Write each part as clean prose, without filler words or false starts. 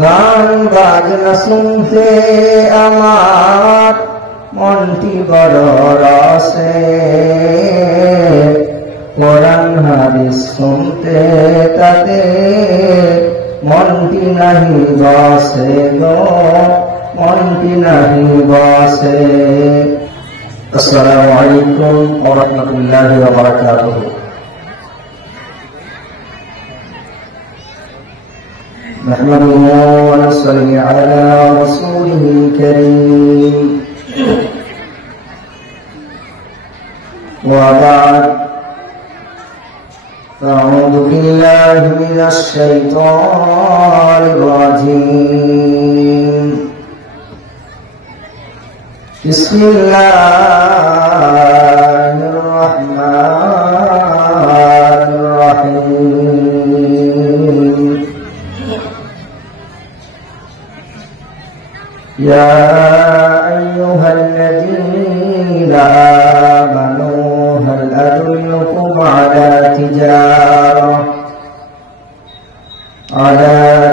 গান বাজনা শুনতে আমার মনটি বড় রসে, কোরআন হাদিস শুনতে তাতে মনটি নাহি বসে গো, মনটি নাহি বসে। আসসালামু আলাইকুম ওয়া রাহমাতুল্লাহি ওয়া বারাকাতুহু। نحمده ونصلي على رسوله الكريم، وبعد، فأعوذ بالله من الشيطان الرجيم. بسم الله الرحمن الرحيم. يا أيها الذين آمنوا هل أدلكم على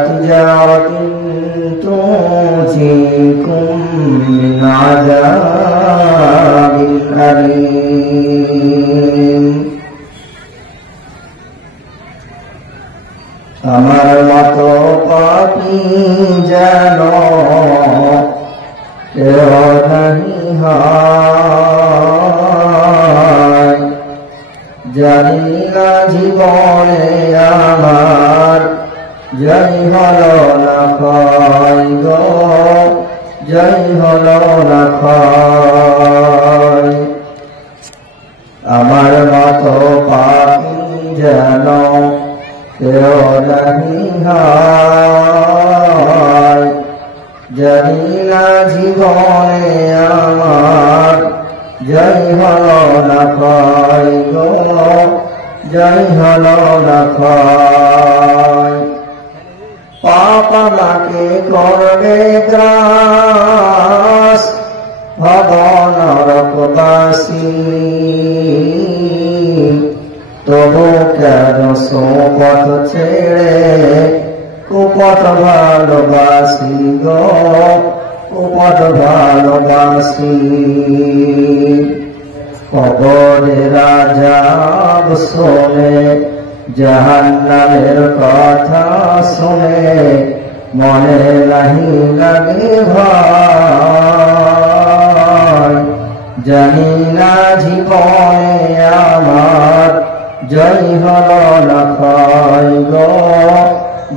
تجارة تنجيكم من عذاب أليم. আমার মতো পাপী যেন কেউ নাহি হয়, জানি না জীবনে আমার জয় হলো না ক্ষয় গো, জয় হলো না ক্ষয়। আমার মতো পাপী যেন কেউ নাহি হয়, জানি না জীবনে আমার জয় হলো না ক্ষয় গো, জয় হলো না ক্ষয়। পাপ আমাকে করবে গ্রাস, হব নরকবাসী, তবু কেন সোপথ ছেড়ে কুপথ ভালোবাসি গো, কুপথ ভালোবাসি। কবরের আযাব শুনে, জাহান্নামের কথা শুনে মনে নাহি লাগে ভয়, জানি না জীবনে আমার জয় হলো না ক্ষয় গো,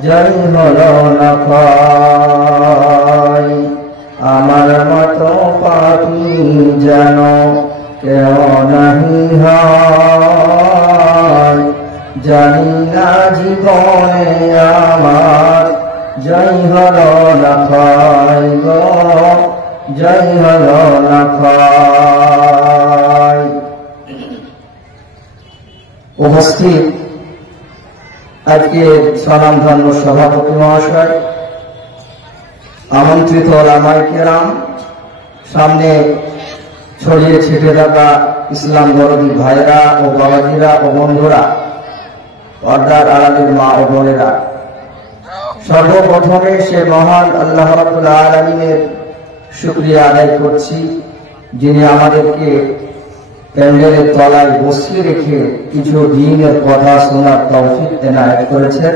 জয় হলো না ক্ষয়। আমার মতো পাপী যেন কেউ নাহি হয়, জানি না জীবনে আমার জয় হলো না ক্ষয় গো, জয় হলো না ক্ষয়। উপস্থিত আজকে স্বনামধন্য সভাপতি মহাশয়, আমন্ত্রিত ওলামায়ে কেরাম, সামনে ছড়িয়ে ছিটে থাকা ইসলাম দরদী ভাইরা ও বাবাজিরা ও বন্ধুরা, পর্দার আড়ালের মা ও বোনেরা, সর্বপ্রথমে সে মহান আল্লাহ রাব্বুল আলামিনের শুকরিয়া আদায় করছি, যিনি আমাদেরকে প্যান্ডেলের তলায় বসিয়ে রেখে কিছু দ্বীনের কথা শোনার তৌফিক এনায়েত করেছেন।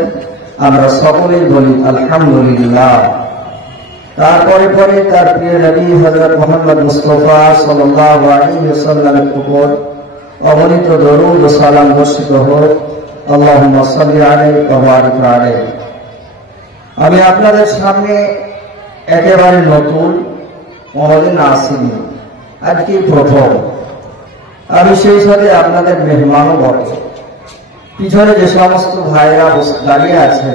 আমরা সকলেই বলি আলহামদুলিল্লাহ। তারপরে পরে তার প্রিয় নবী হযরত মুহাম্মদ মুস্তাফা সাল্লাল্লাহু আলাইহি ওয়াসাল্লামের উপর অগণিত দরুদ ও সালাম বর্ষিত হোক। আল্লাহুম্মা সাল্লি আলাইহি ওয়া বারিক আলাইহি। আমি আপনাদের সামনে একেবারে নতুন, কোনোদিন আসিনি, আজকে প্রথম। আমি সেই সাথে আপনাদের মেহমানও বটে। পিছনে যে সমস্ত ভাইরা দাঁড়িয়ে আছে,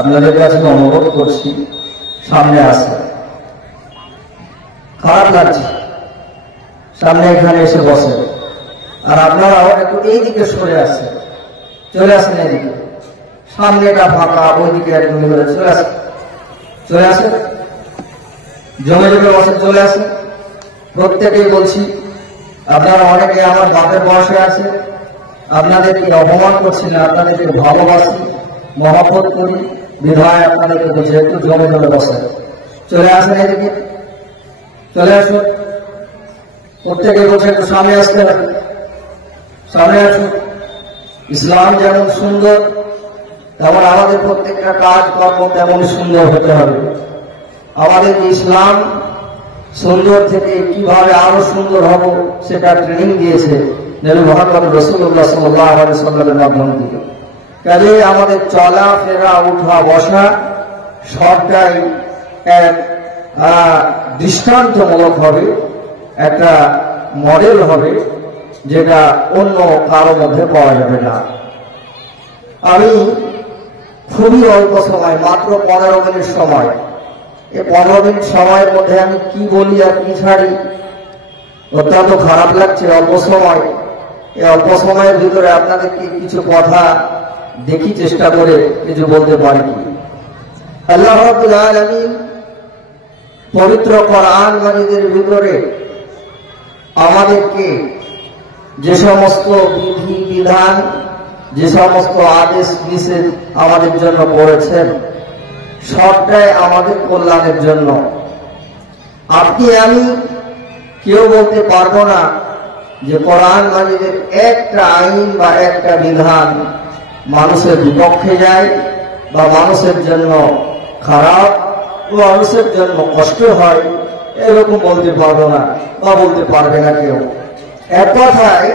আপনাদের কাছে অনুরোধ করছি সামনে আসে। খারাপ লাগছে, সামনে এখানে এসে বসে। আর আপনারাও একটু এই দিকে সরে আসে, চলে আসেন এদিকে। সামনেটা ফাঁকা, ওইদিকে একদম চলে আসে, চলে আসে, জমে জমে বসে, চলে আসে। প্রত্যেকেই বলছি, আপনারা অনেকে আমার বাপের বয়সে আছে, আপনাদেরকে অপমান করছি না, আপনাদেরকে ভালোবাসি, মহব্বত করি, বিধায় আপনাদেরকে বলছে একটু জমে জমে বসে চলে আসেন, এদিকে চলে আসুন। প্রত্যেকে বলছে একটু সামনে আসতে হবে, সামনে আসুন। ইসলাম যেমন সুন্দর তেমন আমাদের প্রত্যেকটা কাজ কর্ম তেমন সুন্দর হতে হবে। আমাদের ইসলাম সুন্দর থেকে কিভাবে আরো সুন্দর হব সেটা ট্রেনিং দিয়েছে নবী মুহাম্মদ রাসূলুল্লাহ সাল্লাল্লাহু আলাইহি সাল্লামের মাধ্যমে দিয়ে। কাজে আমাদের চলা ফেরা উঠা বসা সবটাই এক দৃষ্টান্তমূলক হবে, একটা মডেল হবে, যেটা অন্য কারো মধ্যে পাওয়া যাবে না। আমি খুবই অল্প সময়, মাত্র 15 মিনিট সময়, এই 15 মিনিট সময়ের মধ্যে আমি কি বলি আর কি ছাড়ি অত্যন্ত খারাপ লাগছে। অল্প সময়, এই অল্প সময়ের ভিতরে আপনাদেরকে কিছু কথা দেখি চেষ্টা করে কিছু বলতে পারি। আল্লাহ রাব্বুল আলামিন পবিত্র কোরআন মাজিদের ভিতরে আমাদেরকে যে সমস্ত বিধি বিধান, যে সমস্ত আদেশ নিষেধ আমাদের জন্য করেছেন সবটাই আমাদের কল্যাণের জন্য। আপনি আমি কেউ বলতে পারবো না যে কোরআন মাজিদের একটা আইন বা একটা বিধান মানুষের বিপক্ষে যায় বা মানুষের জন্য খারাপ, মানুষের জন্য কষ্ট হয়, এরকম বলতে পারবো না বা বলতে পারবে না কেউ। এক কথায়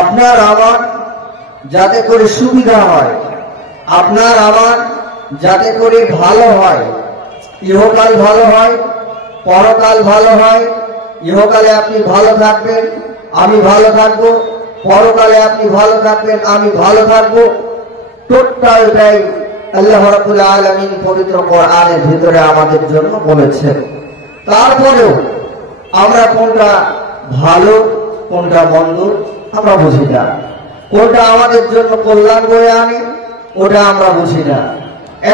আপনার আমার যাতে করে সুবিধা হয়, আপনার আমার যাতে করে ভালো হয়, ইহকাল ভালো হয়, পরকাল ভালো হয়। ইহকালে আপনি ভালো থাকবেন, আমি ভালো থাকবো, পরকালে আপনি ভালো থাকবেন, আমি ভালো থাকবো। টোটালটাই আল্লাহ রাব্বুল আলামিন পবিত্র কোরআনের ভিতরে আমাদের জন্য বলেছেন। তারপরেও আমরা কোনটা ভালো কোনটা মন্দ আমরা বুঝি না, কোনটা আমাদের জন্য কল্যাণ বয়ে আনে ওটা আমরা বুঝি না।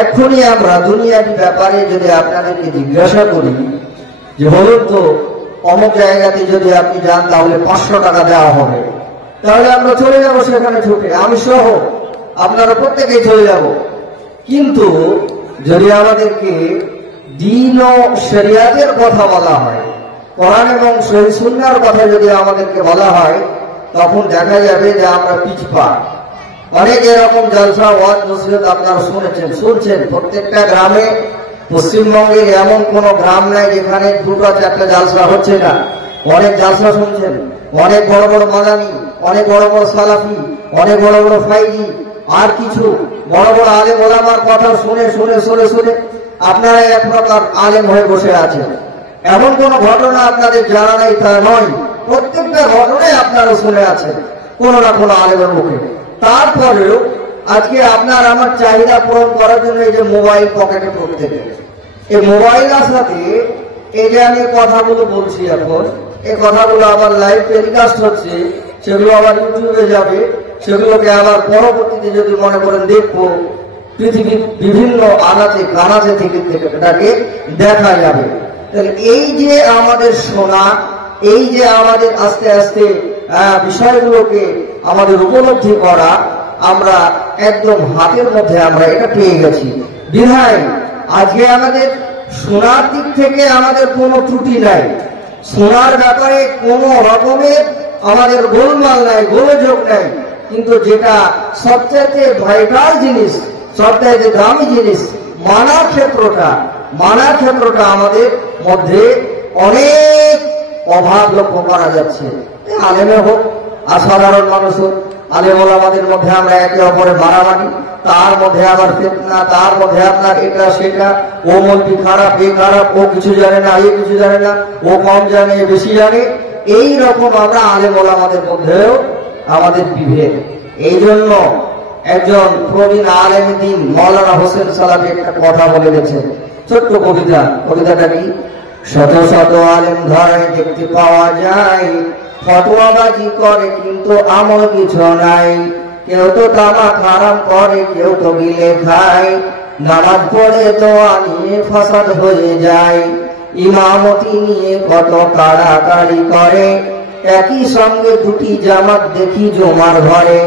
এখনই আমরা দুনিয়ার ব্যাপারে যদি আপনাদেরকে জিজ্ঞাসা করি যে বলুন তো অমুক জায়গাতে যদি আপনি যান তাহলে 500 টাকা দেওয়া হবে, তাহলে আমরা চলে যাব সেখানে ছুটে, আমি সহ আপনারা প্রত্যেকেই চলে যাব। কিন্তু যদি আমাদেরকে দ্বীন ও শরিয়াতের কথা বলা হয়, কোরআন এবং সহিহ সুন্নাহর কথা যদি আমাদেরকে বলা হয়, তখন দেখা যাবে যে আমরা পিছপা। অনেক এরকম জলসা ওয়াজ নসিহত আপনারা শুনছেন। প্রত্যেকটা গ্রামে, পশ্চিমবঙ্গের এমন কোন গ্রাম নাই যেখানে 2-4টা জালসা হচ্ছে না। অনেক জালসা শুনছেন, অনেক বড় বড় মাদানি, অনেক বড় বড় সালাফি, অনেক বড় বড় ফাইজি, আর কিছু বড় বড় আলেম ওলামার কথা শুনে শুনে শুনে শুনে আপনারা এক প্রকার আলেম হয়ে বসে আছেন। এমন কোন ঘটনা আপনাদের জানা নাই তা নয়, প্রত্যেকটা ঘটনাই আপনারা শুনে আছেন কোন না কোন আলেমের মুখে। তারপরেও আজকে আপনার আমার চাহিদা পূরণ করার জন্য এই যে মোবাইল পকেটে প্রত্যেকে, এই মোবাইল আসাতে এই যে আমি কথাগুলো বলছি এখন, এই কথাগুলো আবার লাইভ টেলিকাস্ট হচ্ছে, সেগুলো আবার ইউটিউবে যাবে, সেগুলোকে আবার পরবর্তীতে যদি মনে করেন দেখবো, পৃথিবীর বিভিন্ন আনাচে কানাচে থেকে এটাকে দেখা যাবে। তাহলে এই যে আমাদের শোনা, এই যে আমাদের আস্তে আস্তে বিষয়গুলোকে আমাদের উপলব্ধি করা, আমরা একদম হাতের মধ্যে আমরা এটা পেয়ে গেছি। বিধায় আজকে আমাদের শোনার দিক থেকে আমাদের কোনো ত্রুটি নাই, শোনার ব্যাপারে কোনো রকমের আমাদের গোলমাল নাই, গোলযোগ নাই। কিন্তু যেটা সবচাইতে ভাইটাল জিনিস, সবচাইতে দামি জিনিস, মানার ক্ষেত্রটা আমাদের মধ্যে অনেক অভাব লক্ষ্য করা যাচ্ছে। আলেমে হোক আর সাধারণ মানুষ হোক, আলেম ওলামাদের মধ্যে আমরা একে অপরে মারামারি, তার মধ্যে আবার ফিতনা, তার মধ্যে আপনার এটা সেটা, ও মলবি খারাপ, এ খারাপ, ও কিছু জানে না, এ কিছু জানে না, ও কম জানে, এ বেশি জানে। এই রকম আমরা আলেম ওলামাদের মধ্যেও আমাদের বিভেদ। এই জন্য একজন প্রবীণ আলেম দ্বীন মাওলানা হোসেন সালাফি একটা কথা বলে গেছেন, ছোট্ট কবিতাটা কি? শত শত আলেম ধরে দেখতে পাওয়া যায়, ফতোয়াবাজি করে কিন্তু আমল কিছু নাই। কেউ তো তামাক হারাম করে, কেউ তো গিলে খায়, নামাজ পড়ে দোয়া নিয়ে ফাসাদ হয়ে যায়। ইমামতি নিয়ে কত কাড়াকাড়ি করে, একই সঙ্গে দুটি জামাত দেখি জমার ঘরে।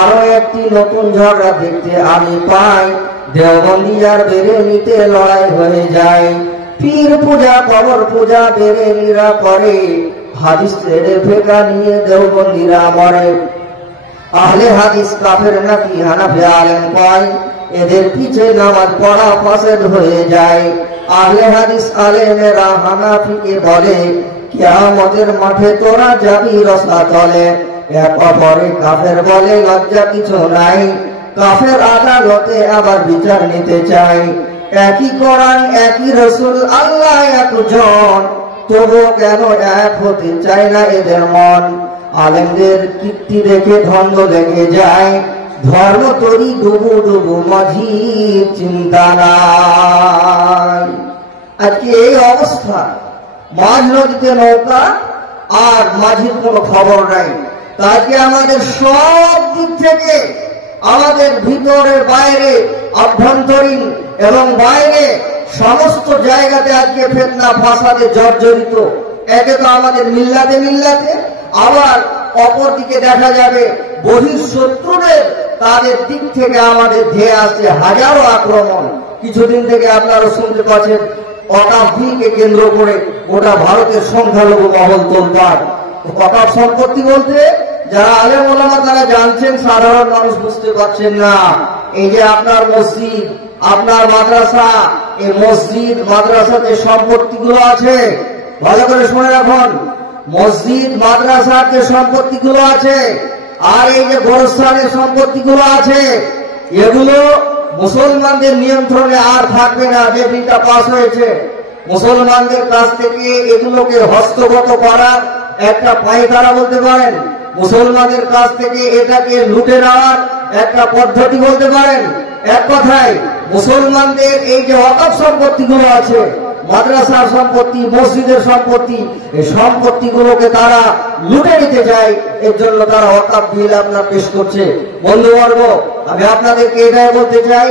আরো একটি নতুন ঝগড়া দেখতে আমি পাই, দেওবন্দিয়ার বেরেলিতে লড়াই হয়ে যায়। পীর পূজা কবর পূজা বেরেলিরা করে, হাদিস ছেড়ে ফেকা নিয়ে দেওবন্দিরা মরে। আহলে হাদিস কাফের নাকি হানাফি আলেম কয়, এদের পিছে নামাজ পড়া ফাসেদ হয়ে যায়। আহলে হাদিস আলেমেরা হানাফিকে বলে, কিয়ামতের মাঠে তোরা যাবি রসাতলে। এক অপরে কাফের বলে, লজ্জা কিছু নাই, কাফের আদালতে আবার বিচার নিতে চাই। একই কোরআন একই রসুল আল্লাহ একজন, তবু কেন এক হতে চায় না এদের মন। আলেমদের কীর্তি দেখে ধন্দ লেগে যায়, ধর্ম তরি ডুবু ডুবু মাঝি চিন্তা নাই। আজকে এই অবস্থা, মাঝ নদীতে নৌকা আর মাঝির কোনো খবর নাই। তাকে আমাদের সব দিক থেকে, আমাদের ভিতরে বাইরে, আভ্যন্তরীণ এবং বাইরে সমস্ত জায়গাতে আজকে ফিতনা ফাসাদে জর্জরিত। একে তো আমাদের মিল্লাতে মিল্লাতে, আবার অপর দিকে দেখা যাবে বহিঃশত্রুদের তাদের দিক থেকে আমাদের ধেয়ে আসছে হাজারো আক্রমণ। কিছুদিন থেকে আপনারা শুনতে পাচ্ছেন ওয়াকফকে কেন্দ্র করে গোটা ভারতের সংখ্যালঘু মহল তোলপাড়। ওয়াকফ সম্পত্তি বলতে যারা আলেম ওলামা তারা জানছেন, সাধারণ মানুষ বুঝতে পারছেন না। এই যে আপনার মসজিদ, আপনার মাদ্রাসা, এই মসজিদ মাদ্রাসা যে সম্পত্তিগুলো আছে, ভালো করে শুনে রাখুন, মসজিদ মাদ্রাসার যে সম্পত্তিগুলো আছে আর এই যে গোরস্থানের সম্পত্তিগুলো আছে, এগুলো মুসলমানদের নিয়ন্ত্রণে আর থাকবে না। যে বিলটা পাস হয়েছে, মুসলমানদের কাছ থেকে এগুলোকে হস্তগত করার একটা পায়তারা বলতে পারেন, মুসলমানদের কাছ থেকে এটাকে লুটে নেওয়ার একটা পদ্ধতি বলতে পারেন। এক কথায় মুসলমানদের এই যে ওয়াকফ সম্পত্তিগুলো আছে, মাদ্রাসার সম্পত্তি, মসজিদের সম্পত্তি, এই সম্পত্তিগুলোকে তারা লুটে নিতে চায়। এর জন্য তারা ওয়াকফ বিল আপনার পেশ করছে। বন্ধুবর্গ, আমি আপনাদেরকে এটাই বলতে চাই,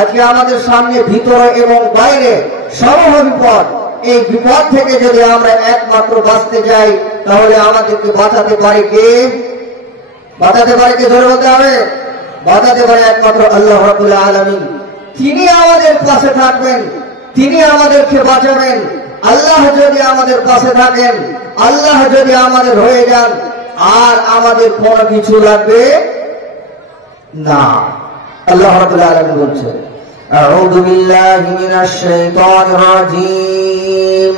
আজকে আমাদের সামনে ভিতরে এবং বাইরে সমূহ বিপদ। এই বিপদ থেকে যদি আমরা একমাত্র বাঁচতে চাই, তাহলে আমাদেরকে বাঁচাতে পারে কে? বাঁচাতে পারে কে? ধরে বলতে হবে, বাঁচাতে পারে একমাত্র আল্লাহ রাব্বুল আলামিন। তিনি আমাদের পাশে থাকবেন, তিনি আমাদেরকে বাঁচাবেন। আল্লাহ যদি আমাদের পাশে থাকেন, আল্লাহ যদি আমাদের হয়ে যান, আর আমাদের কোনো কিছু লাগবে না। আল্লাহ রাব্বুল আলামিন বলছেন, আউযু বিল্লাহি মিনাশ শাইতানির রাজীম,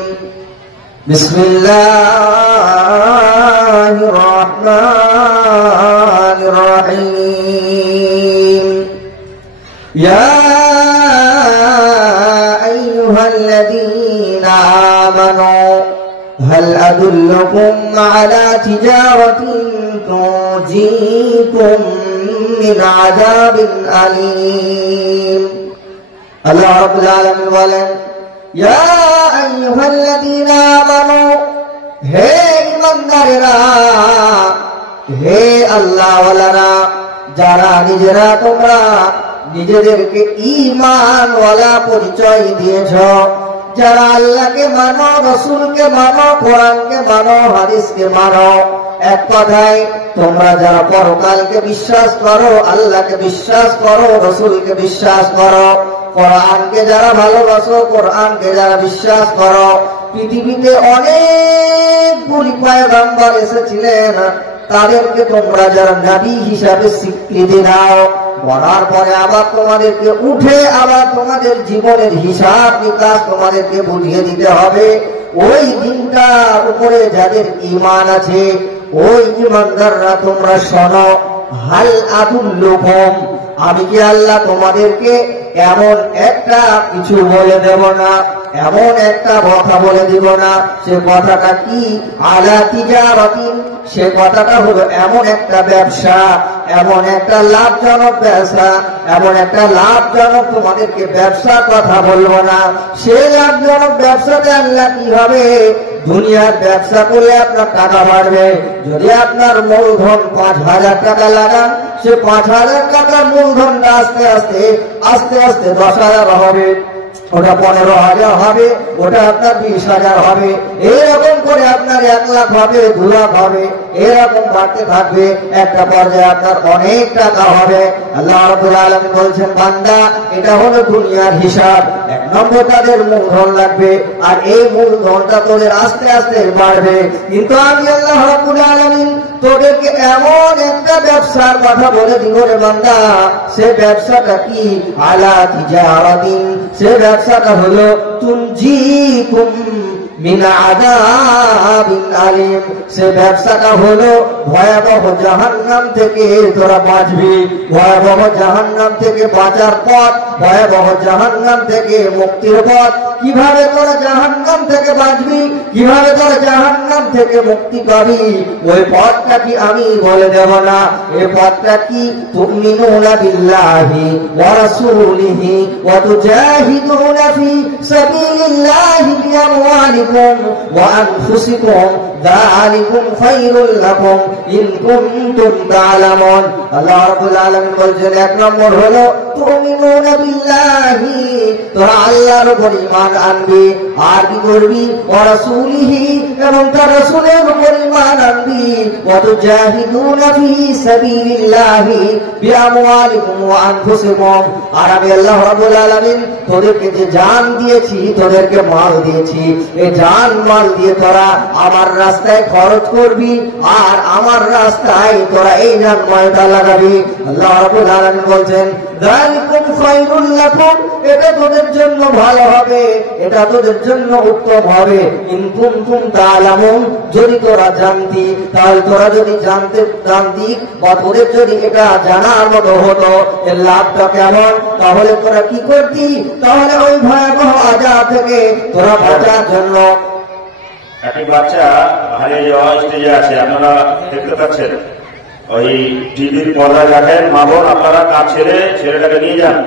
বিসমিল্লাহির রাহমানির রাহিম। ইয়া আইয়ুহাল্লাযীনা আমানু হাল আদুল্লুকুম আলা তিজারাতিন তুনজিকুম মিন আযাবিন আলীম। আল্লাহ রাব্বুল আলামিন বলেন, ইয়া আইয়ুহাল্লাযীনা আমানু, হে ঈমানদারেরা, হে আল্লাহওয়ালারা, যারা নিজেরা তোমরা নিজেদেরকে ঈমানওয়ালা পরিচয় দিয়েছ, যারা আল্লাহকে মানো, রাসূলকে মানো, কোরআনকে মানো, হাদিসকে মানো, এক কথায় তোমরা যারা পরকালকে বিশ্বাস করো, আল্লাহকে বিশ্বাস করো, রাসূলকে বিশ্বাস করো, কোরআনকে যারা ভালোবাসো, কোরআনকে যারা বিশ্বাস করো। পৃথিবীতে অনেকগুলি পয়গম্বর এসেছিলেন, তাদেরকে তোমরা যারা নবী হিসাবে স্বীকৃতি দাও, বলার পরে আবার তোমাদেরকে উঠে আবার তোমাদের জীবনের হিসাব নিকাশ তোমাদেরকে বুঝিয়ে দিতে হবে। ওই দিনটার উপরে যাদের ঈমান আছে, ওই ঈমানদাররা তোমরা শোনো, হাল আদুল্লুকুম, আমি কি আল্লাহ তোমাদেরকে এমন একটা কিছু বলে দেব না, এমন একটা কথা বলে দিব না? সে কথাটা কি? আলা তিজারাতিন, সে কথাটা হলো এমন একটা ব্যবসা, এমন একটা লাভজনক ব্যবসা, এমন একটা লাভজনক তোমাদেরকে ব্যবসার কথা বলবো না। সে লাভজনক ব্যবসাতে আল্লাহ কি হবে? দুনিয়ার ব্যবসা করলে আপনার টাকা বাড়বে। যদি আপনার মূলধন 5,000 টাকা লাগান, সে 5,000 টাকার মূলধনটা আস্তে আস্তে আস্তে আস্তে 10,000 হবে, ওটা 15,000 হবে, ওটা আপনার 20,000 হবে, এইরকম করে আপনার 1 লাখ হবে, 2 লাখ হবে। এরকম বাড়তে থাকবে, একটা পর্যায়ে আপনার অনেক টাকা হবে। আল্লাহ রাব্বুল আলামিন বলছেন, বান্দা এটা হলো দুনিয়ার হিসাব। এক নম্বর তাদের মূলধন লাগবে, আর এই মূলধনটা তোদের আস্তে আস্তে বাড়বে। কিন্তু আমি আল্লাহ রাব্বুল আলামিন তোদেরকে এমন একটা ব্যবসার কথা বলে দিব রে বান্দা, সে ব্যবসাটা কি? আলা তিজারাতিন, সে ব্যবসাটা হলো তুনজিকুম মিন আযাবিন আলিম, সে ব্যবসাটা হলো ভয়াবহ জাহান্নাম থেকে তোরা বাঁচবি। ভয়াবহ জাহান্নাম থেকে বাঁচার পথ, ভয়াবহ জাহান্নাম থেকে মুক্তির পথ, কিভাবে তোরা জাহান্নাম থেকে বাঁচবি, কিভাবে তোরা জাহান্নাম থেকে মুক্তি পাবি, ওই পথটা কি আমি বলে দেব না? এই পথটা কি? তুমিনুনা বিল্লাহি ওয়া রাসূলিহি ওয়া তুজাহিদুনা ফি সাবিলিল্লাহি বিআমওয়ালিকুম ওয়া আনফুসিকুম যালিকুম খায়রুল লাকুম ইন কুনতুম তা'লামুন। আল্লাহ রাব্বুল আলামিন বলেন, এক নম্বর হলো তুমিনুনা বিল্লাহি, তোরা আল্লাহর উপর ঈমান আনবি। আর কি করবি? ওয়া রাসূলিহি, এবং তার রাসূলের উপর ঈমান আনবি। ওয়া তুজাহিদুনা ফি সাবিলিল্লাহি বিআমওয়ালিকুম ওয়া আনফুসিকুম, আর আমি আল্লাহ রাব্বুল আলামিন তোদেরকে যে জান দিয়েছি, তোদেরকে মাল দিয়েছি, এই জান মাল দিয়ে তোরা আমার রাস্তায় খরচ করবি, আর আমার রাস্তায় তোরা এই জান মালটা লাগাবি। আল্লাহ রাব্বুল আলামিন বলছেন, যালিকুম খায়রুল লাকুম, এটা তোদের জন্য ভালো হবে, এটা তোদের জন্য উত্তম হবে। ইন কুনতুম তা'লামুন, যদি তোরা জানতি, তাহলে তোরা যদি জানতি বা তোদের যদি এটা জানার মতো হতো এর লাভটা কেমন, তাহলে তোরা কি করতি? তাহলে ওই ভয়াবহ আযাব থেকে তোরা বাঁচার জন্য। একটি বাচ্চা হারিয়ে যাওয়া স্টেজে আছে, আপনারা দেখতে পাচ্ছেন। ওই টিভির পর্দায় দেখেন, মা বোন আপনারা কাজ ছেড়ে ছেলেটাকে নিয়ে যান,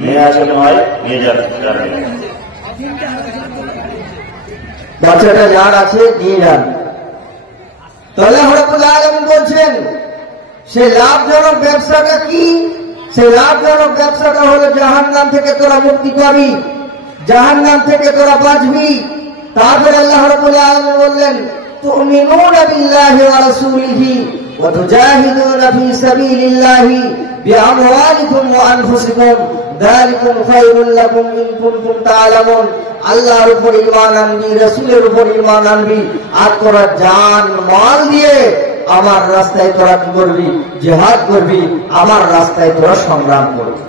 মেয়ে আছে নয়, নিয়ে যান, বাচ্চাটা যার আছে নিয়ে যান। তাহলে আল্লাহ রাব্বুল আলামিন বলছেন, সে লাভজনক ব্যবসাটা কি? সে লাভজনক ব্যবসাটা হলো জাহান্নাম থেকে তোরা মুক্তি পাবি, জাহান্নাম থেকে তোরা বাঁচবি। তারপরে আল্লাহ রাব্বুল আলামিন বললেন, তুমিনুনা বিল্লাহি ওয়া রাসূলিহি ওয়া তুজাহিদুনা ফি সাবিলিল্লাহি বিআমওয়ালিকুম ওয়া আনফুসিকুম যালিকুম খায়রুল লাকুম ইন কুনতুম তা'লামুন। আল্লাহর উপর ঈমান আনবি, রাসূলের উপর ঈমান আনবি, আর তোরা জান মাল দিয়ে আমার রাস্তায় তোরা কি করবি? জিহাদ করবি, আমার রাস্তায় তোরা সংগ্রাম করবি।